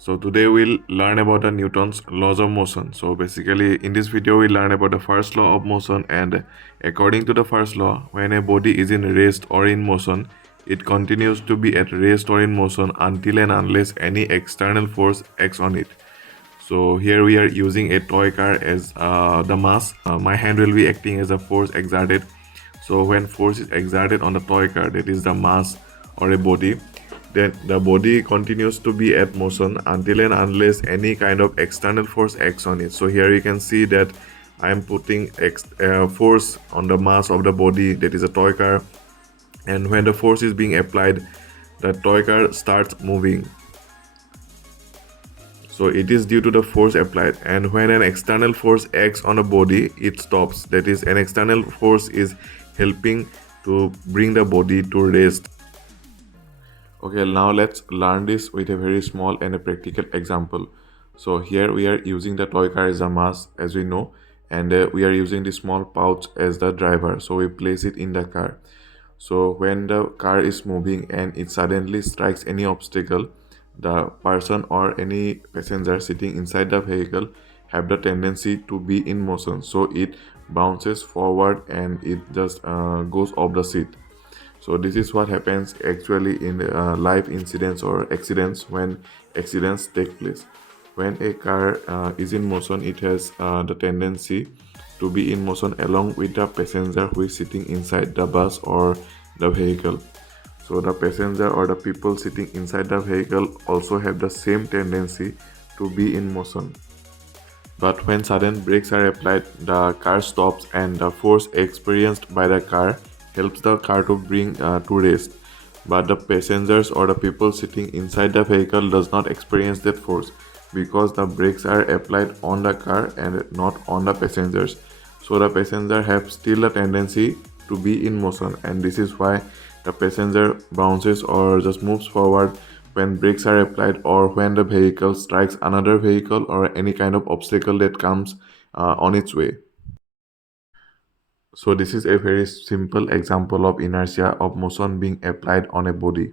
So today we'll learn about the Newton's laws of motion. So basically in this video we'll learn about the first law of motion, and according to the first law, when a body is in rest or in motion, it continues to be at rest or in motion until and unless any external force acts on it. So here we are using a toy car as the mass. My hand will be acting as a force exerted. So when force is exerted on the toy car, that is the mass or a body, then the body continues to be at motion until and unless any kind of external force acts on it. So here you can see that I am putting force on the mass of the body, that is a toy car, and when the force is being applied, the toy car starts moving. So it is due to the force applied, and when an external force acts on a body, it stops. That is, an external force is helping to bring the body to rest. Okay, now let's learn this with a very small and a practical example. So here we are using the toy car as a mass, as we know, and we are using the small pouch as the driver. So we place it in the car. So when the car is moving and it suddenly strikes any obstacle, the person or any passenger sitting inside the vehicle have the tendency to be in motion. So it bounces forward and it just goes off the seat. So this is what happens actually in live incidents or accidents when accidents take place. When a car is in motion, it has the tendency to be in motion along with the passenger who is sitting inside the bus or the vehicle. So the passenger or the people sitting inside the vehicle also have the same tendency to be in motion. But when sudden brakes are applied, the car stops and the force experienced by the car helps the car to bring to rest. But the passengers or the people sitting inside the vehicle does not experience that force because the brakes are applied on the car and not on the passengers. So the passenger have still a tendency to be in motion, and this is why the passenger bounces or just moves forward when brakes are applied or when the vehicle strikes another vehicle or any kind of obstacle that comes on its way. So this is a very simple example of inertia of motion being applied on a body.